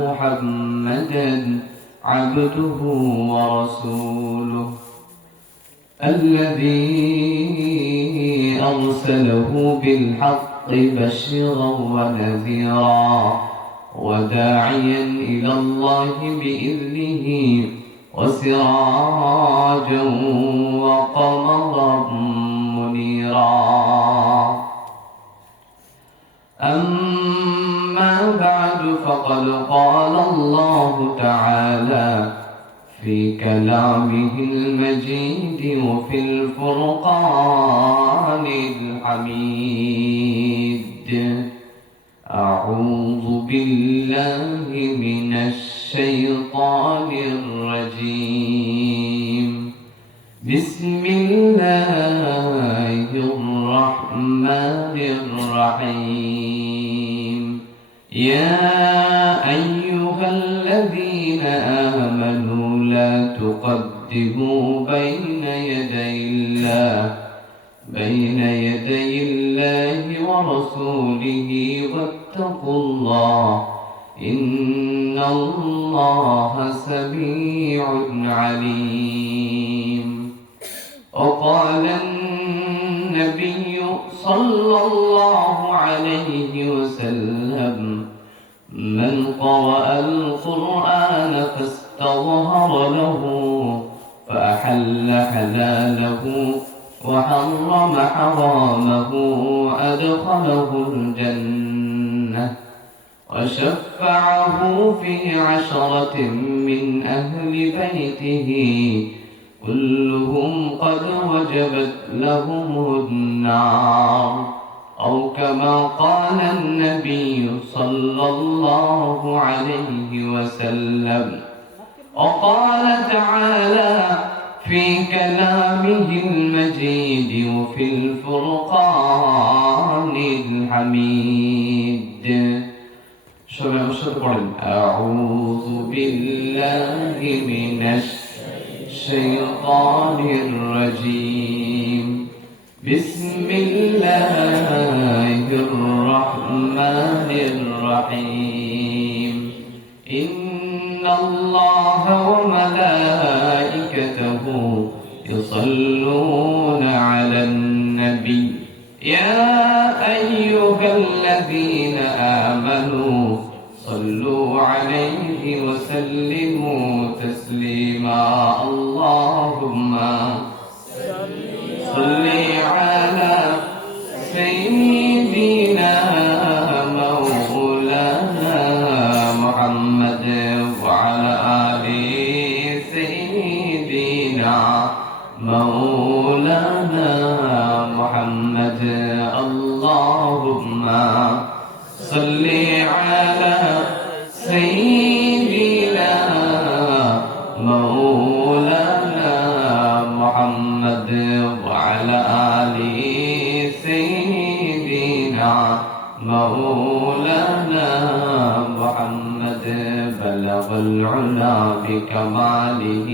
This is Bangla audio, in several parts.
محمدا عبده ورسوله الذي أرسله بالحق بشيرا ونذيرا وداعيا إلى الله بإذنه وسراجا وقمرا منيرا. أما بعد فقد قال الله تعالى في كلامه المجيد وفي الفرقان الحميد: أعوذ بالله من الشيطان الرجيم. بسم الله الرحمن الرحيم. يا أيها الذين آمنوا لا تقدموا بين يدي الله ورسوله واتقوا الله إن الله سميع عليم. وقال النبي صلى الله عليه وسلم: من قرأ القرآن فاستظهر له فأحل حلاله وحرم حرامه أدخله الجنة وشفعه في 10 من أهل بيته كلهم قد وجبت لهم النار، أو كما قال النبي صلى الله عليه وسلم. وقال تعالى في كلامه المجيد وفي الفرقان الحميد: أعوذ بالله من الشيطان الرجيم. بسم الله الرحمن الرحيم. إن الله وملائكته يصلون على النبي يا أيها الذين آمنوا صلوا عليه وسلموا تسليما. اللهم صل على سيدنا مولانا محمد وعلى آل سيدنا مولانا محمد. اللهم صل على سيدنا مولانا محمد وعلى آل سيدنا مولانا محمد. بلغ العلا بكماله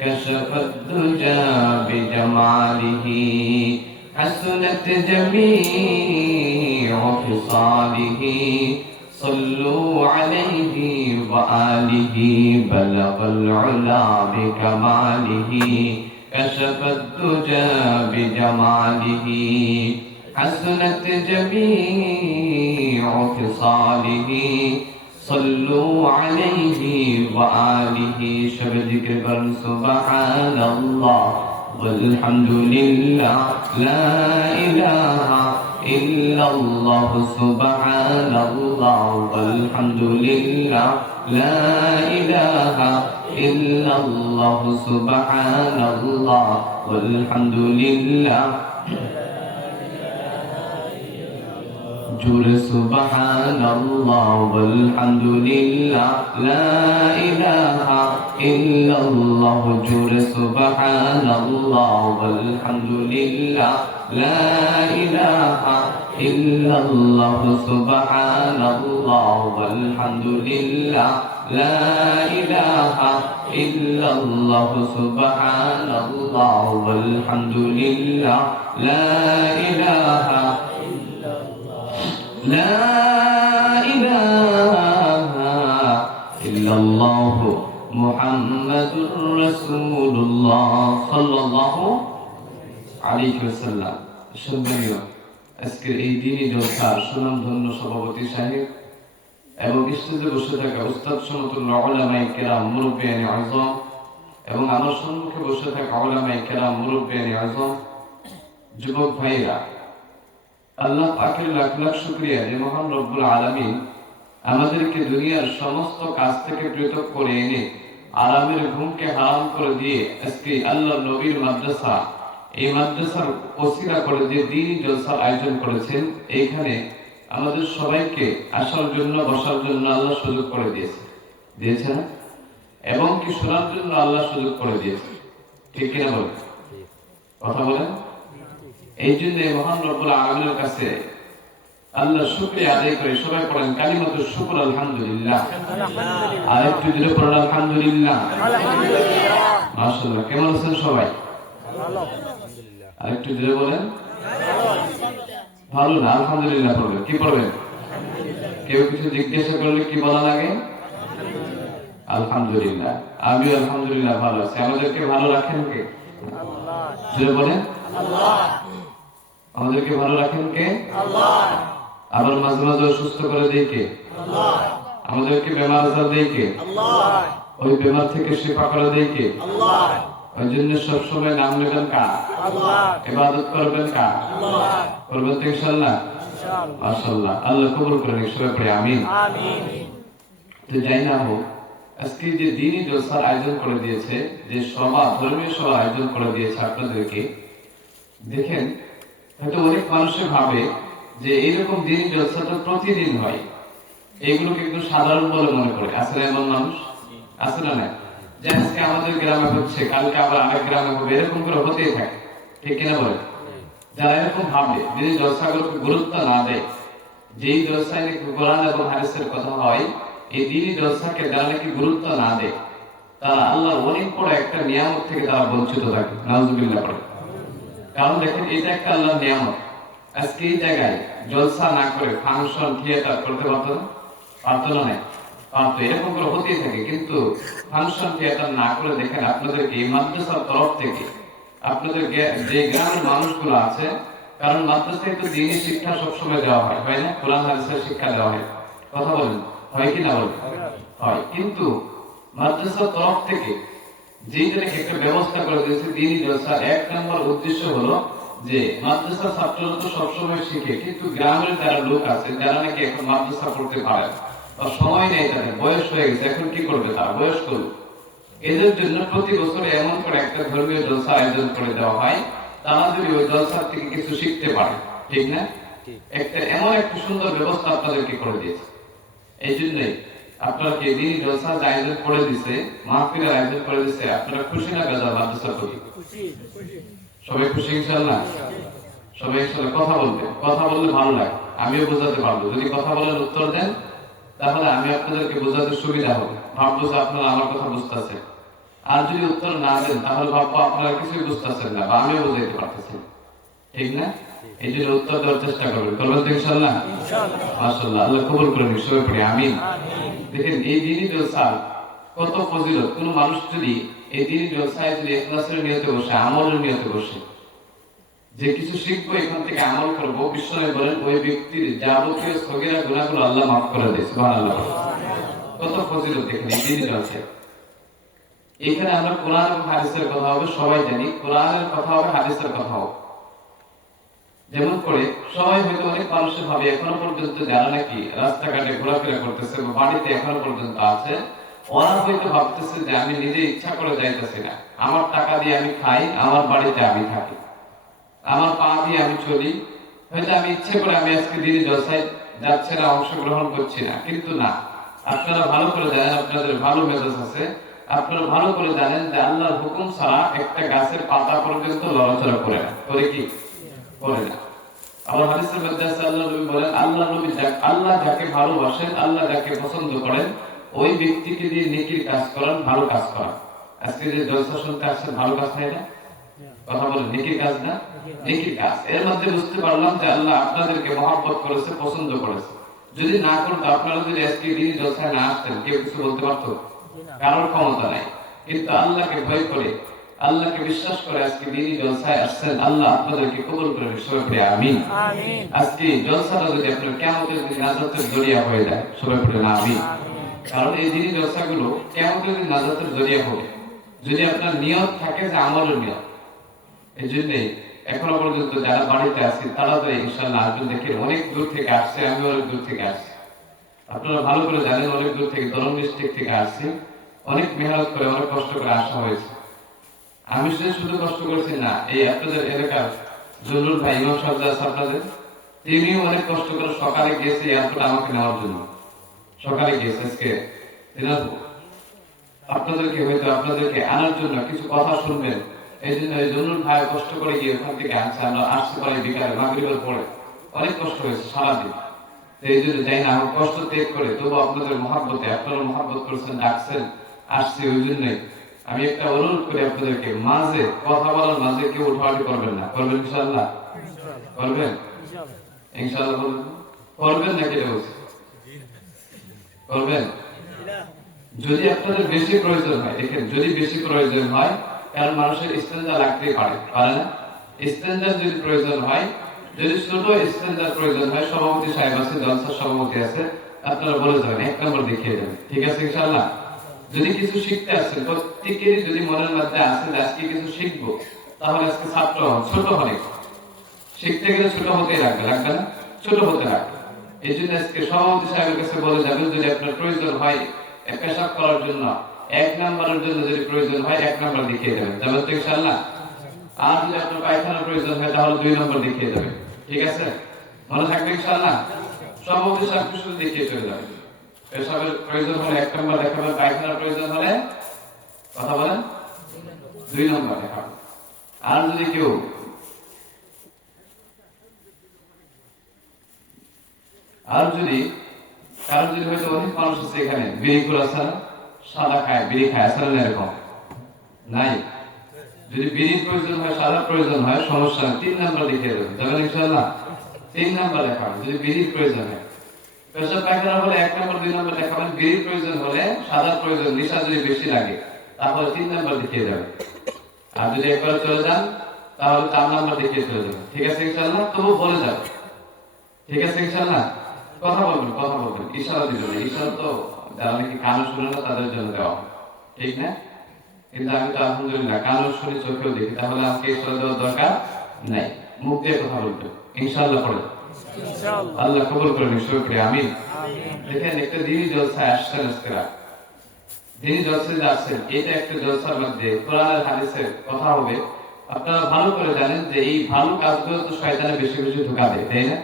كشف الدجى بجماله حسنت جميع خصاله صلوا عليه وآله. بلغ العلا بكماله كشف الدجى بجماله حسنت جميع خصاله صلوا عليه وآله. شب ذكر سبحان الله والحمد لله لا إله إلا الله. سبحان الله والحمد لله لا إله إلا الله. سبحان الله والحمد لله. جل سبحان الله والحمد لله لا إله إلا الله. جل سبحان الله والحمد لله لا إله إلا الله. سبحان الله والحمد لله لا إله إلا الله. سبحان الله والحمد لله لا إله لا إله মুহাম্মাদুর রাসূলুল্লাহ সাল্লাল্লাহু আলাইহি ওয়াসাল্লাম। সম্মানীয় আজকের এই দিনই জলসার সুনামধন্য সভাপতি সাহেব এবং স্টেজে বসে থাকা উস্তাদ সমতুল্লাহ উলামায়ে কেরাম, মুরব্বিয়ানে আযম এবং আমার সম্মুখে বসে থাকা উলামায়ে কেরাম, মুরব্বিয়ানে আযম, যুবক ভাইরা, আল্লাহ পাকের লাখ লাখ শুকরিয়া যে মহান রব্বুল আলামিন আমাদেরকে দুনিয়ার সমস্ত কাজ থেকে পৃথক করে এনে আরামের ঘুমকে হারাম করে দিয়ে আজকে আল্লাহ নবীর মাদ্রাসা, এই মাদ্রাসার ওসিলা করে যে দ্বীনি জলসার আয়োজন করেছেন, এইখানে আমাদের সবাইকে আসার জন্য বসার জন্য আল্লাহ সুযোগ করে দিয়েছে না, এবং কি শোনার জন্য আল্লাহ সুযোগ করে দিয়েছে, ঠিক কিনা বলেন? কথা বলেন। এই জন্য মহান রব্বুল আলামিনের কাছে আল্লাহ শুকরিয়া আদায় করে সবাই পড়েন কালিমাতুশ শুকর আলহামদুলিল্লাহ। আর একটু জোরে পড়েন আলহামদুলিল্লাহ। মাশাআল্লাহ। কেমন আছেন সবাই? আর একটু জোরে বলেন। ভালো না, আলহামদুলিল্লাহ পড়বেন। কি পড়বেন? কেউ কিছু জিজ্ঞাসা করলে কি বলা লাগে? আলহামদুলিল্লাহ। আমি আলহামদুলিল্লাহ ভালো আছি। আমাদেরকে ভালো রাখেন কে? জোরে বলেন। আমাদেরকে ভালো রাখেন কে? আবার মাঝে মাঝে অসুস্থ করে দেয় কে? আমাদেরকে বেমার আজার দেয় কে? ওই বেমার থেকে শিফা করে দেয় কে? ওই জন্য সবসময় নাম নেবেন কার? ইবাদত করবেন কার? করবেন তো ইনশাআল্লাহ। মাশাআল্লাহ। আল্লাহ কবুল করেন। সবাই পড়ে আমিন। তো যাই না হোক, আজকে যে দ্বীনি জলসার আয়োজন করে দিয়েছে, যে সভা, ধর্মীয় সভা আয়োজন করে দিয়েছে আপনাদেরকে, দেখেন হয়তো অনেক মানুষে ভাবে যে এইরকম দ্বীনি জলসা তো প্রতিদিন হয়, এগুলো কিন্তু সাধারণ বলে মনে করে। আসলে এমন মানুষ আছে না? না, যে আজকে আমাদের গ্রামে হচ্ছে, কালকে আবার আরেক গ্রামে হবে, এরকম করে হতেই থাকে, ঠিক কিনা বলে? যারা এরকম ভাবে, দ্বীনি জলসাগুলোকে গুরুত্ব না দেয়, যেই জলসায় নাকি কোরআন এবং হাদিসের কথা হয়, এই দ্বীনি জলসাকে যারা নাকি গুরুত্ব না দেয়, তারা আল্লাহর অনেক বড় একটা নিয়ামত থেকে তারা বঞ্চিত থাকে। নাউজুবিল্লাহ পড়ে। কারণ দেখেন, এটা একটা আল্লাহর নিয়ামত। আজকে এই জায়গায় জলসা না করে ফাংশন, থিয়েটার করতে পারতো না? পারতো না? পারতো। এরকম করে হতেই থাকে। কিন্তু ফাংশন, থিয়েটার না করে দেখেন আপনাদেরকে এই মাদ্রাসার তরফ থেকে আপনাদের যে গ্রামের মানুষগুলো আছে, কারণ মাদ্রাসায় তো দ্বীনি শিক্ষা সবসময় দেওয়া হয়, হয় না? কোরআন হাদিসের শিক্ষা দেওয়া হয়। কথা বলেন, হয় কি না বলেন? হয়। কিন্তু মাদ্রাসার তরফ থেকে যেটা একটা ব্যবস্থা করে দিয়েছে দ্বীনি জলসার, এক নম্বর উদ্দেশ্য হলো যে মাদ্রাসা ছাত্ররা তো সবসময় শিখে, কিন্তু গ্রামের যারা লোক আছে, যারা নাকি এখন মাদ্রাসা পড়তে পারে বা সময় নেই, তাদের বয়স হয়ে গেছে, এখন কি করবে? তারা বয়স করবে। এদের জন্য প্রতি বছরে এমন করে একটা ধর্মীয় জলসা আয়োজন করে দেওয়া হয়, তারা যদি ওই জলসার থেকে কিছু শিখতে পারে, ঠিক না? একটা এমন একটা সুন্দর ব্যবস্থা আপনাদেরকে করে দিয়েছে। এই জন্যই আপনারা কি দ্বীনি জলসা আয়োজন করে দিছে, মাহফিলের আয়োজন করে দিছে, আপনারা খুশি না বেজার? মাদ্রাসা করি সবাই খুশি ইনশাআল্লাহ। সবাই ইনশাআল্লাহ কথা বলবেন। কথা বললে ভালো লাগে, আমিও বোঝাতে পারবো। যদি কথা বলার উত্তর দেন, তাহলে আমি আপনাদেরকে বোঝাতে সুবিধা হবে, ভাববো যে আপনারা আমার কথা বুঝতেছেন। আর যদি উত্তর না দেন, তাহলে ভাববো আপনারা কিছুই বুঝতেছেন না, বা আমিও বুঝাইতে পারতেছি, ঠিক না? এই জন্য উত্তর দেওয়ার চেষ্টা করবেন। করবেন তো ইনশাআল্লাহ? মাশাআল্লাহ। আল্লাহ কবুল করেন। সবাই পড়ে আমিন। দেখেন, এই দ্বীনি জলসার কত ফজিলত। কোন মানুষ যদি এই দ্বীনি জলসায় যদি ইখলাসের নিয়তে বসে, আমলের নিয়তে বসে, যে কিছু শিখবো, এখান থেকে আমল করবো, বিশ্বনবী বলেন ওই ব্যক্তির যাবতীয় সগীরা গুনাহগুলো আল্লাহ মাফ করে দেয়। সুবহানাল্লাহ। কত ফজিলত দেখেন এই দ্বীনি জলসায়। এখানে আমরা কোরআন এবং হাদিসের কথা হবে, সবাই জানি কোরআনের কথা হবে, হাদিসের কথা হবে। যেমন করে সবাই হয়তো অনেক মানুষের ভাবে, এখনো পর্যন্ত যারা নাকি রাস্তাঘাটে ঘোরাফেরা করতেছে বা বাড়িতে এখনো পর্যন্ত আছে, ওরা হয়তো ভাবতেছে যে আমি নিজে ইচ্ছা করে যাইতেছি না, আমার টাকা দিয়ে আমি খাই, আমার বাড়িতে আমি থাকি, আমার পা দিয়ে আমি চলি, হয়তো আমি ইচ্ছে করে আমি আজকে দ্বীনি জলসায় যাচ্ছে না, অংশগ্রহণ করছি না। কিন্তু না, আপনারা ভালো করে জানেন, আপনাদের ভালো মেজাজ আছে, আপনারা ভালো করে জানেন যে আল্লাহর হুকুম ছাড়া একটা গাছের পাতা পর্যন্ত লড়াচড়া করে না। করে কি? করে না। আল্লাহ হাদিসের মধ্যে আছে, আল্লাহ নবী বলেন, আল্লাহ যাকে ভালোবাসেন, আল্লাহ যাকে পছন্দ করেন, ওই ব্যক্তিকে দিয়ে নেকির কাজ করান, ভালো কাজ করান। আজকে যে জলসা শুনতে আসছেন, ভালো কাজ হয় না? কথা বলেন, নেকির কাজ না? নেকির কাজ। এর মধ্যে বুঝতে পারলাম যে আল্লাহ আপনাদেরকে মহব্বত করেছে, পছন্দ করেছে। যদি না করতো, আপনারা যদি আজকে দ্বীনি জলসায় না আসতেন, কেউ কিছু বলতে পারতো? কারোর ক্ষমতা নাই, কিন্তু আল্লাহকে ভয় করে, আল্লাহকে বিশ্বাস করে আজকে দিনই জলসায় আসছেন। আল্লাহ আপনাদেরকে কবুল করে সবাই পড়ে আমিন। আজকে জলসাটা যদি আপনার কিয়ামতের দিন নাজাতের জরিয়া হয়ে যায়, সবাই পড়ে না আমিন। কারণ এই দিনই জলসাগুলো কিয়ামতের দিন নাজাতের জরিয়া হবে যদি আপনার নিয়ত থাকে যে আমলের নিয়ত। এই জন্যই এখনো পর্যন্ত যারা বাড়িতে আছে তারা তো ইনশাআল্লাহ আসবেন। দেখে অনেক দূর থেকে আসছে, আমি অনেক দূর থেকে আসছি, আপনারা ভালো করে জানেন অনেক দূর থেকে, দরং ডিস্ট্রিক্ট থেকে আসছি। অনেক মেহনত করে, অনেক কষ্ট করে আসা হয়েছে। আমি শুধু কষ্ট করছি না, এই আপনাদের এলাকার জরুর ভাই ইমাম সাহেব আছে আপনাদের, তিনিও অনেক কষ্ট করে সকালে গিয়েছে এয়ারপোর্টে আমাকে নেওয়ার জন্য। সকালে গিয়েছে আজকে আপনাদেরকে হয়তো আপনাদেরকে আনার জন্য কিছু কথা শুনবেন, এই জন্য এই জরুর ভাই কষ্ট করে গিয়ে ওখান থেকে আনছে। আমরা আসতে পারি বিকালে মাগরিবের পরে, অনেক কষ্ট হয়েছে সারাদিন। এই জন্য যাই না, আমার কষ্ট ত্যাগ করে তবু আপনাদের মহাব্বতে, আপনারা মহাব্বত করেছেন, ডাকছেন, আসছি। ওই জন্যই আমি একটা অনুরোধ করি আপনাদেরকে, মাঝে কথা বলার মাঝে কেউ উঠাওয়াটি করবেন না। করবেন ইনশাআল্লাহ? করবেন ইনশাআল্লাহ? বলবেন করবেন না? কেটে বলছে করবেন। যদি আপনাদের বেশি প্রয়োজন হয়, দেখেন যদি বেশি প্রয়োজন হয়, কারণ মানুষের ইস্তেঞ্জা লাগতেই পারে, পারে না? ইস্তেঞ্জার যদি প্রয়োজন হয়, যদি ছোট ইস্তেঞ্জার প্রয়োজন হয়, সভাপতি সাহেব আছে, জলসার সভাপতি আছে, আপনারা বলে যাবেন, 1 নম্বর দেখিয়ে দেবেন। ঠিক আছে ইনশাআল্লাহ? যদি কিছু শিখতে আসছেন, প্রত্যেকেরই যদি মনের মধ্যে আসে যে আজকে কিছু শিখবো, তাহলে আজকে ছাত্র ছোট হলে শিখতে গেলে ছোট হতেই রাখবে, রাখবে না? ছোট হতে রাখবে। এই জন্য আজকে সভাপতি সাহেবের কাছে বলে যাবেন, যদি আপনার প্রয়োজন হয় পেশাব করার জন্য 1 নম্বরের জন্য যদি প্রয়োজন হয় 1 নম্বর দেখিয়ে দেবেন, যাবেন তো ইনশাআল্লাহ? আর যদি আপনার পায়খানার প্রয়োজন হয় তাহলে 2 নম্বর দেখিয়ে দেবেন। ঠিক আছে? মনে থাকবে ইনশাআল্লাহ? সভাপতি সাহেব শুধু দেখিয়ে চলে যাবেন। পেশাবের প্রয়োজন হলে 1 নম্বর দেখাবেন, পায়খানার প্রয়োজন হলে কথা বলেন 2 নম্বর দেখাবেন। আর যদি কেউ কারণ যদি হয়তো অনেক মানুষ আছে এখানে বিড়ি করে আছে না, সাদা খায়, বিড়ি খায়, আছে না এরকম? নাই? যদি বিড়ির প্রয়োজন হয়, সাদা প্রয়োজন হয়, সমস্যা নেই, 3 নম্বর দেখিয়ে দেবেন, যাবেন ইনশাআল্লাহ? 3 নম্বর দেখাবেন যদি বিড়ির প্রয়োজন হয়। পেশাব পায়খানা হলে 1 নম্বর 2 নম্বর দেখাবেন। বিড়ির প্রয়োজন হলে, সাদা প্রয়োজন, নেশা যদি বেশি লাগে তাহলে 3 নম্বর দেখিয়ে যাবেন। আর যদি একবার চলে যান তাহলে 4 নম্বর দেখিয়ে চলে যাবেন। ঠিক আছে ইনশাআল্লাহ? তবু বলে যাবেন। ঠিক আছে ইনশাআল্লাহ? কথা বলবেন, কথা বলবেন, ইশারা দিবেন। ইশারা তো যারা নাকি কানে শুনে না তাদের জন্য দেওয়া, ঠিক না? কিন্তু আমি তো আলহামদুলিল্লাহ কানেও শুনি, চোখেও দেখি, তাহলে আমাকে ইশারা দেওয়ার দরকার নাই। মুখ দিয়ে কথা বলবেন ইনশাআল্লাহ। পড়ে আল্লাহ কবুল করে নিশ্চয় করে আমিন। দেখেন একটা দিনই জলসায় আসছেন, আজকেরা দিনই জলসায় যাচ্ছেন, এটা একটা জলসার মধ্যে কোরআনের হাদিসের কথা হবে। আপনারা ভালো করে জানেন যে এই ভালো কাজগুলো তো শয়তানে বেশি বেশি ধোঁকা দেয়, তাই না?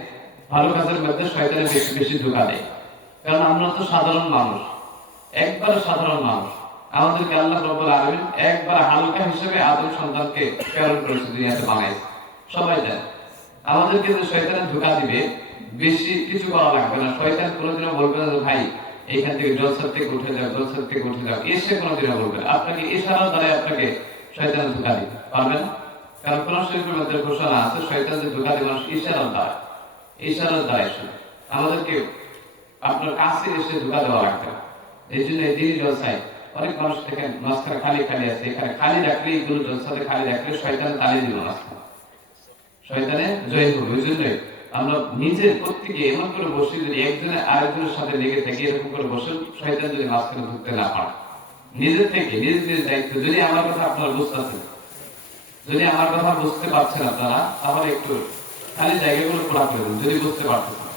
ভালো কাজের মধ্যে শয়তানে বেশি বেশি ধোঁকা দেয়, কারণ আমরা তো সাধারণ মানুষ, একবারে সাধারণ মানুষ। আমাদেরকে আল্লাহ রাব্বুল আলামিন একবার হালকা হিসেবে আদম সন্তানকে প্রেরণ করেছে, দুনিয়াতে বানাইছে। সবাই জানে আমাদেরকে যে শয়তানে ধোঁকা দিবে, বেশি কিছু করা লাগবে না। শয়তান কোনোদিনও বলবে না যে ভাই এইখান থেকে জলসার থেকে উঠে যাও, জলসার থেকে উঠে যাও, এসে কোনোদিনও বলবে না। আপনাকে ইশারার দ্বারা আপনাকে শয়তান ধোঁকা দিবে পারবে না, কারণ কোরআন শরীফের মধ্যে ঘোষণা আছে শয়তান যে ধোঁকা দিবে মানুষ ইশারার দ্বারা, ইশারার দ্বারা শুনে আমাদেরকে আপনার কাছে এসে ধোঁকা দেওয়া লাগবে। এই জন্য এই দিনই জলসায় অনেক মানুষ দেখেন মাঝখানে খালি খালি আছে, এখানে খালি রাখলে, এগুলো জলসাতে খালি রাখলে শয়তান তাড়িয়ে দিল, মাঝখানে শয়তানে জয় হবে। ওই জন্যই আমরা নিজের প্রত্যেকে এমন করে বসি, যদি একজনের আরেকজনের সাথে লেগে থেকে এরকম করে বসে, শয়তান যদি মাঝখানে ঢুকতে না পারে, নিজের থেকে নিজ নিজ দায়িত্ব। যদি আমার কথা আপনারা বুঝতেছেন, যদি আমার কথা বুঝতে পারছেন আপনারা, তাহলে একটু খালি জায়গাগুলো পুরা করে দেন। যদি বুঝতে পারতেছেন,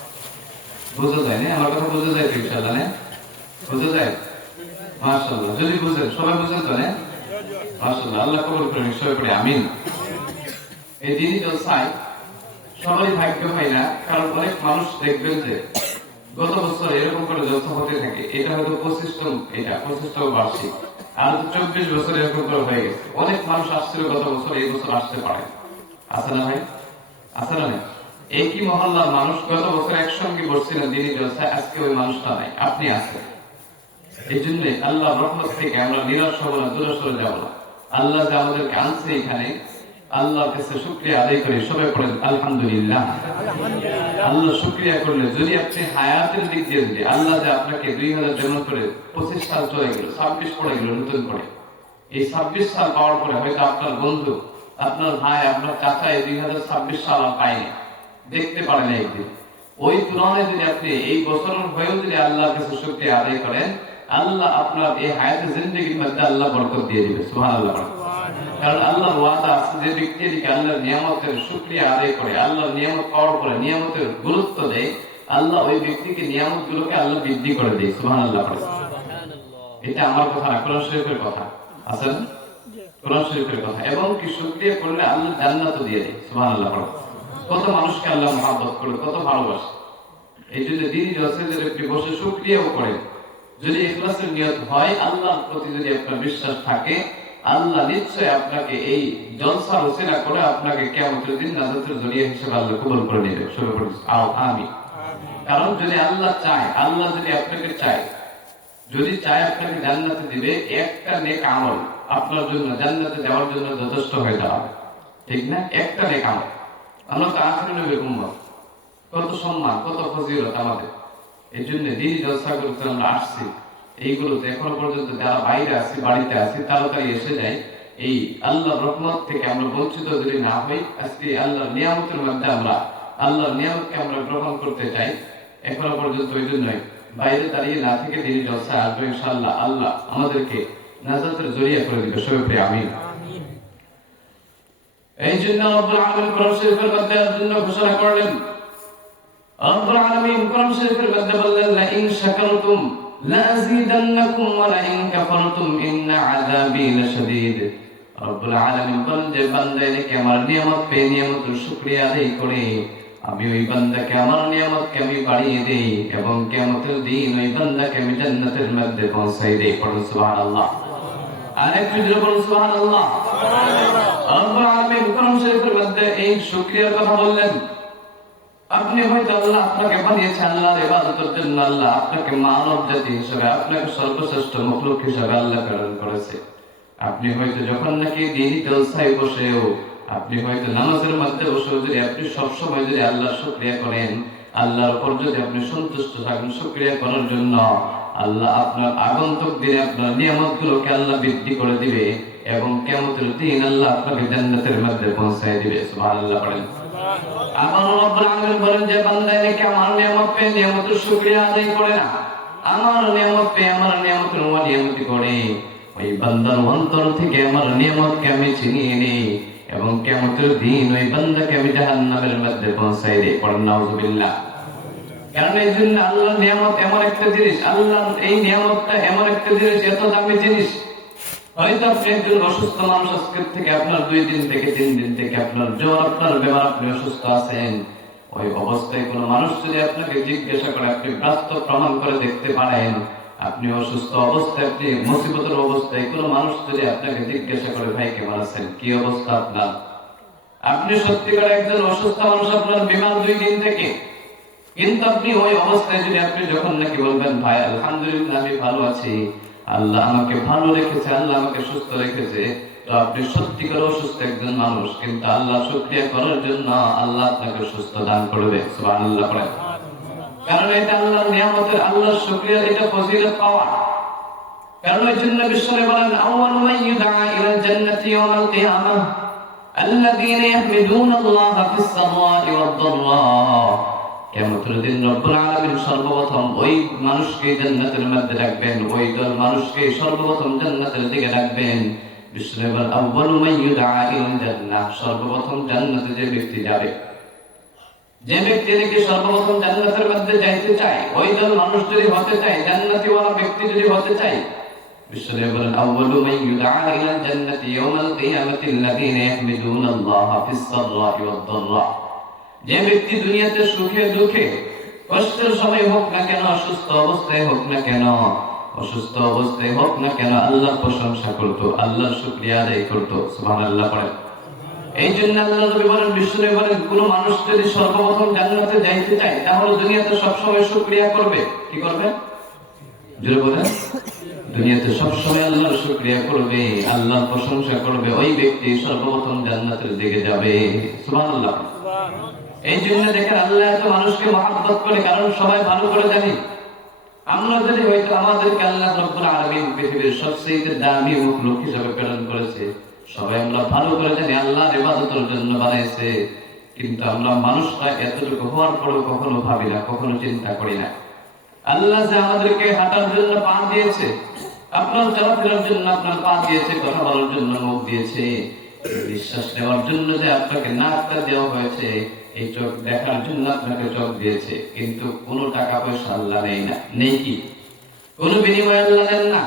বোঝা যায় না আমার কথা? বোঝা যায় তো ইনশাআল্লাহ? না বোঝা যায়? মাশাআল্লাহ। যদি বুঝেন, সবাই বুঝেন তো? না মাশাআল্লাহ, আল্লাহ কবুল করে নিশ্চয় করে আমিন। এই দিনই জলসায় সবাই ভাগ্য হয় না, কারণ অনেক মানুষ দেখবেন যে গত বছর এরকম করে জলসা হতে থাকে, এটা হয়তো 25তম বার্ষিক, আর 24 বছর এরকম করে হয়ে গেছে। অনেক মানুষ আসছিল গত বছর, এই বছর আসতে পারে, আছে না ভাই? আছে না? একই মহল্লার মানুষ গত বছর একসঙ্গে বসছিলেন দিনই জলসায়, আজকে ওই মানুষটা নাই, আপনি আছেন। এই জন্য আল্লাহ রহমত থেকে আমরা নিরাশ হবো না, দূরে সরে যাবো না। আল্লাহ যে আমাদেরকে আনছে এখানে, আল্লাহর কাছে শুকরিয়া আদায় করি, সবাই পড়েন আলহামদুলিল্লাহ। আল্লাহ শুকরিয়া করলে যদি আপনি হায়াতের দিক দিয়ে যদি আল্লাহ যে আপনাকে 2000 জন্ম করে 25 সাল চলে গেল, 26 পড়ে গেল নতুন করে, এই 26 সাল পাওয়ার পরে হয়তো আপনার বন্ধু, আপনার ভাই, আপনার চাচা এই 2026 সাল আর পায়নি, দেখতে পারেন একদিন। ওই তুলনায় যদি আপনি এই বছরের হয়েও যদি আল্লাহর কাছে শুকরিয়া আদায় করেন, আল্লাহ আপনার এই হায়াতের জিন্দেগির মধ্যে আল্লাহ বরকত দিয়ে দিবে। সুবহানাল্লাহ। কারণ আল্লাহর ওয়াদা আছে, যে ব্যক্তি আল্লাহর নিয়ামতের শুকরিয়া আদায় করে, আল্লাহর নিয়ামত পাওয়ার পরে নিয়ামতের গুরুত্ব দেয়, আল্লাহ ওই ব্যক্তিকে নিয়ামত গুলোকে আল্লাহ বৃদ্ধি করে দেয়। সুবহানাল্লাহ। এটা আমার কথা না, কোরআন শরীফের কথা। আছে না? কোরআন শরীফের কথা। এবং কি শুকরিয়া করলে আল্লাহ জান্নাতও দিয়ে দেয়। সুবহানাল্লাহ। কত মানুষকে আল্লাহ মহব্বত করে, কত ভালোবাসে। এই জন্য দিন জলসায় আপনি বসে শুকরিয়াও করেন, যদি ইখলাসের নিয়ত হয়, আল্লাহর প্রতি যদি আপনার বিশ্বাস থাকে, আল্লাহ নিশ্চয় আপনাকে এই জলসা ওসিলা করে আপনাকে কিয়ামতের দিন নাজাতের জরিয়া হিসেবে আল্লাহ কবুল করে নেবে। সবাই বলুন আমিন। কারণ যদি আল্লাহ চায়, আল্লাহ যদি আপনাকে চায়, যদি চায় আপনাকে জান্নাতে দিবে, একটা নেক আমল আপনার জন্য জান্নাতে যাওয়ার জন্য যথেষ্ট হয়ে যাবে। ঠিক না? একটা নেক আমল। আমরা তো আখেরি নবীর উম্মত, কত সম্মান, কত ফজিলত আমাদের। এই জন্য দিন জলসা করতে আমরা আসছি। এইগুলোতে এখনো পর্যন্ত যারা বাইরে আছি, বাড়িতে আছি, তাড়াতাড়ি এসে যায়। এই আল্লাহর রহমত থেকে আমরা বঞ্চিত যদি না হই, আজকে আল্লাহর নিয়ামতের মধ্যে আমরা আল্লাহর নিয়ামতকে আমরা গ্রহণ করতে চাই। এখনো পর্যন্ত ওই জন্যই বাইরে দাঁড়িয়ে না থেকে দিন জলসা আসবে ইনশাআল্লাহ। আল্লাহ আমাদেরকে নাজাতের জরিয়া করে দিবে। সবাই আমিন। এই জন্য রব্বুল আলামিন কোরআন শরীফের মধ্যে জন্য ঘোষণা করলেন, রব্বুল আলামিন কোরআন শরীফের মধ্যে বললেন, লা ইন শাকারতুম লাযিদান্নাকুম ওয়া লা ইন কাফারতুম ইন্না আযাবি লাশাদীদ। রব্বুল আলামিন বলেন যে বান্দা নাকি আমার নিয়ামত পেয়ে নিয়ামতের শুকরিয়া আদায় করে, আমি ওই বান্দাকে আমার নিয়ামতকে আমি বাড়িয়ে দেই এবং কিয়ামতের দিন ওই বান্দাকে আমি জান্নাতের মধ্যে পৌঁছাই দেই। পড়ুন সুবহানাল্লাহ। আরেকটু জোরে বলুন সুবহানাল্লাহ। রব্বুল আলামিন কোরআন শরীফের মধ্যে এই শুকরিয়ার কথা বললেন। আপনি হয়তো আল্লাহ আপনাকে বানিয়েছে আল্লাহর ইবাদতের জন্য, আল্লাহ আপনাকে মানব জাতি হিসেবে, আপনাকে সর্বশ্রেষ্ঠ মখলুক হিসেবে আল্লাহ প্রেরণ করেছে। আপনি হয়তো যখন নাকি দিনই জলসায় বসেও, আপনি হয়তো নামাজের মধ্যে বসেও যদি আপনি সবসময় যদি আল্লাহর শুকরিয়া করেন, আল্লাহর উপর যদি আপনি সন্তুষ্ট থাকেন শুকরিয়া করার জন্য, আল্লাহ আপনার আগন্তুক দিনে আপনার নিয়ামতগুলোকে আল্লাহ বৃদ্ধি করে দিবে এবং কিয়ামতের দিন আল্লাহ আপনাকে জান্নাতের মধ্যে পৌঁছায় দিবে। সুবহানাল্লাহ পড়েন। আমার রব্বুল আলামিন বলেন যে বান্দা নাকি আমার নিয়ামত পেয়ে নিয়ামতের শুকরিয়া আদায় করে না, আমার নিয়ামত পেয়ে আমার নিয়ামতের নিয়ামতি করে, ওই বান্দার অন্তর থেকে আমার নিয়ামতকে আমি ছিনিয়ে নিই এবং কিয়ামতের দিন ওই বান্দাকে আমি জাহান্নামের মধ্যে পৌঁছাই দেই। পড়েন নাউযুবিল্লাহ। কারণ এই জন্য আল্লাহর নিয়ামত এমন একটা জিনিস, আল্লাহর এই নিয়ামতটা এমন একটা জিনিস, এত দামি জিনিস। হয়তো আপনি একজন অসুস্থ মানুষ, আজকের থেকে আপনার 2 দিন থেকে 3 দিন থেকে আপনার জ্বর, আপনার বেমার, আপনি অসুস্থ আছেন। ওই অবস্থায় কোন মানুষ যদি আপনাকে জিজ্ঞাসা করে, আপনি বাস্তব প্রমাণ করে দেখতে পারেন আপনি অসুস্থ অবস্থায়, আপনি মুসিবতের অবস্থায়, কোন মানুষ যদি আপনাকে জিজ্ঞাসা করে, ভাই কেমন আছেন, কি অবস্থা আপনার, আপনি সত্যিকার একজন অসুস্থ মানুষ, আপনার বেমার 2 দিন থেকে, কিন্তু আপনি ওই অবস্থায় যদি আপনি যখন নাকি বলবেন, ভাই আলহামদুলিল্লাহ আমি ভালো আছি, আল্লাহ আমাকে ভালো রেখেছে, আল্লাহ আমাকে সুস্থ রেখেছে, তো আপনি সত্যিকার অসুস্থ একজন মানুষ, কিন্তু আল্লাহ শুকরিয়া করার জন্য আল্লাহ আপনাকে সুস্থ দান করবে। সুবহানাল্লাহ পড়েন। কারণ এটা আল্লাহর নিয়ামতের, আল্লাহর শুকরিয়া, এটা ফজিলত পাওয়া। কারণ এই জন্য বিশ্বনবী বলেন, আউয়ালু মান ইউদআ ইলাল জান্নাতি ইয়াওমাল কিয়ামাহ আল্লাযীনা ইয়াহমিদুনাল্লাহা ফিস সাররা'i ওয়াদ দাররা। কিয়ামতের দিন রব্বুল আলামিন সর্বপ্রথম ওই মানুষকে জান্নাতের মধ্যে রাখবেন, ওই দল মানুষকে সর্বপ্রথম জান্নাতের দিকে রাখবেন। বিশ্বনবী বলেন, আউয়ালু মান ইউদআ ইলাল জান্নাহ, সর্বপ্রথম জান্নাতে যে ব্যক্তি যাবে, যে ব্যক্তি নাকি সর্বপ্রথম জান্নাতের মধ্যে যাইতে চায়, ওই দল মানুষ যদি হতে চায়, জান্নাতি ওয়ালা ব্যক্তি যদি হতে চায়, বিশ্বনবী বলেন, আউয়ালু মান ইউদআ ইলাল জান্নাতি ইয়াওমাল কিয়ামাতি আল্লাযীনা ইয়াহমিদুনাল্লাহা ফিস সাররা'i ওয়াদ দাররা। যে ব্যক্তি দুনিয়াতে সুখে দুঃখে, কষ্টের সময় হোক না কেন, অসুস্থ অবস্থায় হোক না কেন, অসুস্থ অবস্থায় হোক না কেন, আল্লাহর প্রশংসা করত, আল্লাহর শুকরিয়া আদায় করত। সুবহানাল্লাহ পড়েন। এই জন্য আল্লাহ নবী বলেন, বিশ্বনবী বলেন, কোন মানুষ যদি সর্বপ্রথম জান্নাতে যাইতে চায়, তাহলে দুনিয়াতে সবসময় শুকরিয়া করবে। কি করবে? জোরে বলেন। দুনিয়াতে সবসময় আল্লাহর শুকরিয়া করবে, আল্লাহর প্রশংসা করবে, ওই ব্যক্তি সর্বপ্রথম জান্নাতের দিকে যাবে। সুবহানাল্লাহ। এই জন্য দেখেন আল্লাহ এত মানুষকে মহব্বত করে, কারণ সবাই ভালো করে জানি আমরা যদি হয়তো আমাদেরকে আল্লাহ রাব্বুল আলামিন পৃথিবীর সবচেয়ে দামি মখলুক হিসেবে প্রেরণ করেছে, সবাই আমরা ভালো করে জানি আল্লাহর ইবাদতের জন্য বানাইছে, কিন্তু আমরা মানুষরা এতটুকু হওয়ার পরেও কখনো ভাবি না, কখনো চিন্তা করি না আল্লাহ যে আমাদেরকে হাঁটার জন্য পা দিয়েছে, আপনার চলাফেরার জন্য আপনার পা দিয়েছে, কথা বলার জন্য মুখ দিয়েছে, বিশ্বাস নেওয়ার জন্য যে আপনাকে নাকটা দেওয়া হয়েছে, এই চোখ দেখার জন্য আপনাকে চোখ দিয়েছে, কিন্তু কোনো টাকা পয়সা আল্লাহ নেই না, নেই কি কোনো বিনিময় আল্লাহ নেন না।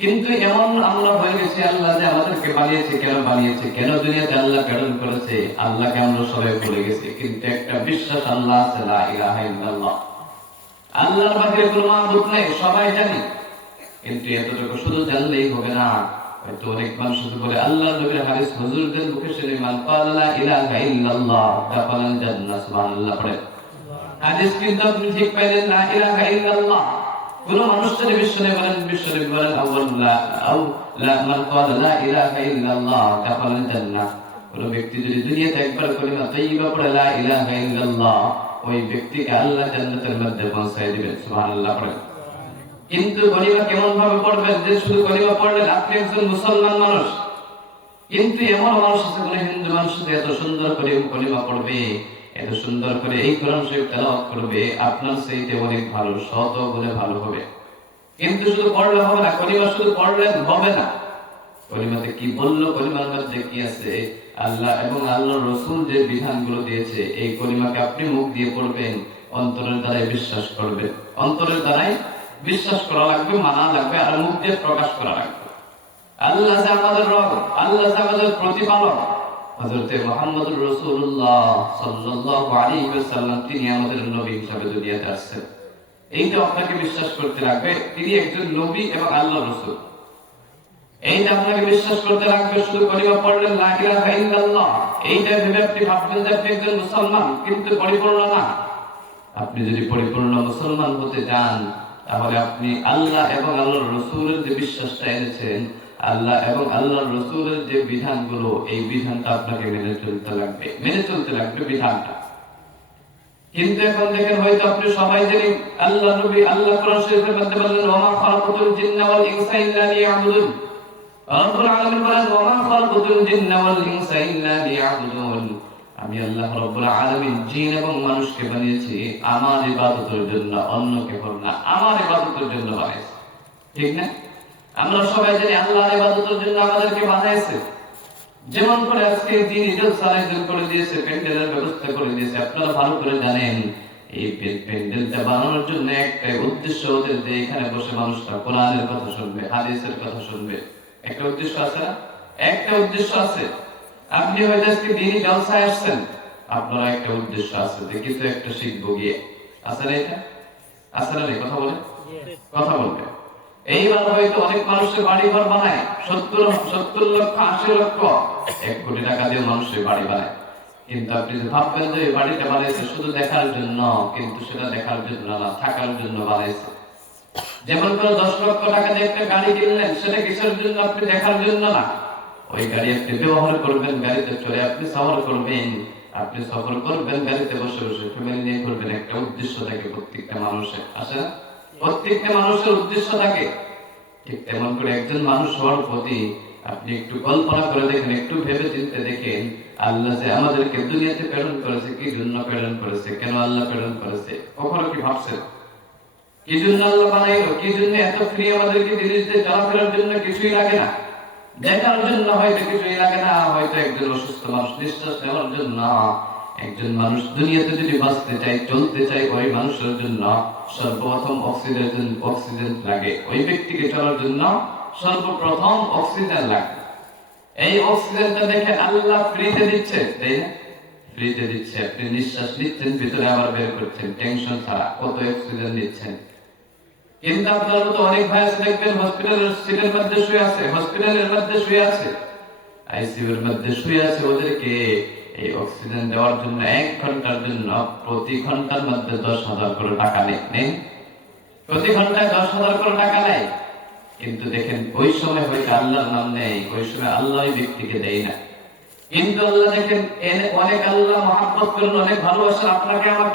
কিন্তু এমন আমরা হয়ে গেছি আল্লাহ যে আমাদেরকে বানিয়েছে, কেন বানিয়েছে, কেন দুনিয়াতে আল্লাহ প্রেরণ করেছে, আল্লাহকে আমরা সবাই ভুলে গেছি। কিন্তু একটা বিশ্বাস আল্লাহ আছে, লা ইলাহা ইল্লাল্লাহ, আল্লাহর বাহিরে কোনো মাবুদ নেই, সবাই জানি। কিন্তু এতটুকু শুধু জানলেই হবে না, হয়তো অনেক মানুষ বলে আল্লাহর নবীর হাদিস হুজুরদের মুখে শুনে, মান ক্বালা লা ইলাহা ইল্লাল্লাহ দাখালাল জান্নাহ। সুবহানাল্লাহ পড়ে হাদিস কিন্তু আপনি ঠিক পাইলেন, লা ইলাহা ইল্লাল্লাহ। কোন মানুষ যদি বিশ্বনবী বলেন মান ক্বালা লা ইলাহা ইল্লাল্লাহ দাখালাল জান্নাহ, কোন ব্যক্তি যদি দুনিয়াতে একবার কালিমা তাইয়্যিবা পড়ে লা ইলাহা ইল্লাল্লাহ, ওই ব্যক্তিকে আল্লাহ জান্নাতের মধ্যে পৌঁছায় দিবেন। সুবহানাল্লাহ পড়ে। কিন্তু কলিমা কেমন ভাবে পড়বেন, যে শুধু কলিমা পড়লেন, আপনি একজন মুসলমান মানুষ, কিন্তু এমন মানুষ আছে, কোন হিন্দু মানুষ এত সুন্দর করে কলিমা পড়বে, এত সুন্দর করে এই কোরআন শরীফ তেলাওয়াত করবে, আপনার চাইতে অনেক ভালো, শত গুণে ভালো হবে। কিন্তু শুধু পড়লে হবে না, কলিমা শুধু পড়লেন হবে না, কলিমাতে কি বললো, কলিমার মধ্যে কি আছে, আল্লাহ এবং আল্লাহর রাসূল যে বিধানগুলো দিয়েছে, এই কলিমাকে আপনি মুখ দিয়ে পড়বেন, অন্তরের দ্বারাই বিশ্বাস করবেন, অন্তরের দ্বারাই বিশ্বাস করা লাগবে, মানা লাগবে, আর মুখ দিয়ে প্রকাশ করা লাগবে। আল্লাহ যে আমাদের রব, আল্লাহ যে আমাদের প্রতিপালক, হযরতে মুহাম্মদুর রাসূলুল্লাহ সাল্লাল্লাহু আলাইহি ওয়াসাল্লাম, তিনি আমাদের নবী হিসেবে দুনিয়াতে আসছেন, এইটা আপনাকে বিশ্বাস করতে লাগবে, তিনি একজন নবী এবং আল্লাহর রাসূল, এইটা আপনাকে বিশ্বাস করতে লাগবে। শুধু কলিমা পড়লেন লা ইলাহা ইল্লাল্লাহ, এইটা ভেবে আপনি ভাববেন যে আপনি একজন মুসলমান, কিন্তু পরিপূর্ণ না। আপনি যদি পরিপূর্ণ মুসলমান হতে চান, তাহলে আপনি আল্লাহ এবং আল্লাহর রাসূলের যে বিশ্বাসটা এনেছেন, আল্লাহ এবং আল্লাহর রাসূলের যে বিধানগুলো, এই বিধানটা আপনাকে মেনে চলতে লাগবে বিধানটা। কিন্তু এখন দেখেন হয়তো আপনি সবাই জানি আল্লাহ নবী, আল্লাহ কোরআন শরীফের মধ্যে বলেন, ওয়া মা খালাকাতুল জিন্না ওয়াল ইনসা ইল্লা লিয়াবুদুন। রব্বুল আলামিন বলেন, ওয়া মা খালাকাতুল জিন্না ওয়াল ইনসা ইল্লা লিয়াবুদুন। আমি আল্লাহ রব্বুল আলামিন জিন এবং মানুষকে বানিয়েছি আমার ইবাদতের জন্য, অন্য কেউ না, আমার ইবাদতের জন্য বানিয়েছি, ঠিক না? আমরা সবাই জানি আল্লাহর ইবাদতের জন্য আমাদেরকে বানাইছে। যেমন করে আজকে দিনই জলসা আয়োজন করে দিয়েছে, প্যান্ডেলের ব্যবস্থা করে দিয়েছে, আপনারা ভালো করে জানেন এই প্যান্ডেলটা বানানোর জন্য একটা উদ্দেশ্য ওদের, যে এখানে বসে মানুষরা কোরআনের কথা শুনবে, হাদিসের কথা শুনবে, একটা উদ্দেশ্য আছে না? একটা উদ্দেশ্য আছে। আপনি হয়তো আজকে দিনই জলসায় আসছেন, আপনারা একটা উদ্দেশ্য আছে যে কিছু একটা শিখবো গিয়ে, আছে না? এটা আছে না? কথা বলে, কথা বলবে। এইবার হয়তো অনেক মানুষের বাড়ি ঘর বানায়, 70 লক্ষ 80 লক্ষ 1 কোটি টাকা দিয়ে মানুষের বাড়ি বানায়, কিন্তু আপনি যে ভাববেন যে এই বাড়িটা বানাইছে শুধু দেখার জন্য, কিন্তু সেটা দেখার জন্য না, থাকার জন্য বানাইছে। যেমন করে 10 লক্ষ টাকা দিয়ে একটা গাড়ি কিনলেন, সেটা কিসের জন্য? আপনি দেখার জন্য না, ওই গাড়ি আপনি ব্যবহার করবেন, গাড়িতে চড়ে আপনি সফর করবেন, আপনি সফর করবেন গাড়িতে বসে বসে, ফ্যামিলি নিয়ে করবেন, একটা উদ্দেশ্য থাকে প্রত্যেকটা মানুষের, আসে না? প্রত্যেকটা মানুষের উদ্দেশ্য থাকে। ঠিক তেমন করে একজন মানুষ হওয়ার প্রতি আপনি একটু কল্পনা করে দেখেন, একটু ভেবে চিন্তে দেখেন, আল্লাহ যে আমাদেরকে দুনিয়াতে প্রেরণ করেছে, কি জন্য প্রেরণ করেছে, কেন আল্লাহ প্রেরণ করেছে, কখনো কি ভাবছেন? কি জন্য আল্লাহ বানাইলো, কি জন্য এত ফ্রি আমাদেরকে জিনিস দিয়ে চলাফেরার জন্য কিছুই লাগে না, দেখার জন্য হয়তো কিছুই লাগে না, হয়তো একজন অসুস্থ মানুষ নিঃশ্বাস নেওয়ার জন্য, একজন মানুষ দুনিয়াতে যদি বাঁচতে চায়, চলতে চায়, ওই মানুষের জন্য সর্বপ্রথম অক্সিজেন লাগে, ওই ব্যক্তিকে চলার জন্য সর্বপ্রথম অক্সিজেন লাগে। এই অক্সিজেনটা দেখে আল্লাহ ফ্রিতে দিচ্ছে, তাই না? ফ্রিতে দিচ্ছে, আপনি নিঃশ্বাস নিচ্ছেন, ভিতরে আবার বের করছেন টেনশন ছাড়া, কত অক্সিজেন নিচ্ছেন। কিন্তু আপনার মতো অনেক ভাই আছে, দেখবেন হসপিটালের সিটের মধ্যে শুয়ে আছে, হসপিটালের মধ্যে শুয়ে আছে, আইসিইউ এর মধ্যে শুয়ে আছে, ওদেরকে এই অক্সিজেন দেওয়ার জন্য 1 ঘন্টার জন্য প্রতি ঘন্টার মধ্যে 10,000 করে টাকা নেন। প্রতি ঘন্টায় 10,000 করে টাকা নেয়, কিন্তু দেখেন ওই সময় হয়তো আল্লাহর নাম নেই, ওই সময় আল্লাহ ওই ব্যক্তিকে দেয় না। কিন্তু আল্লাহ দেখেন অনেক আল্লাহ মহাব্বত করেন, অনেক ভালোবাসেন আপনাকে আমাকে।